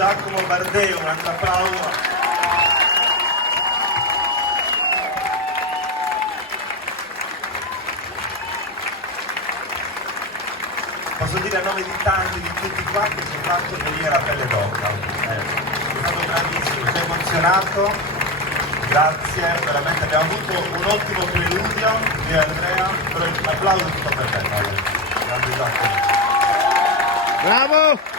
Giacomo Bardeo, un altro applauso. Posso dire a nome di tanti, di tutti qua, che ci ha fatto venire la pelle d'oca. È stato bravissimo, ci ha emozionato, grazie, veramente abbiamo avuto un ottimo preludio di Andrea, però l'applauso è tutto per te. Grande Giacomo. Bravo!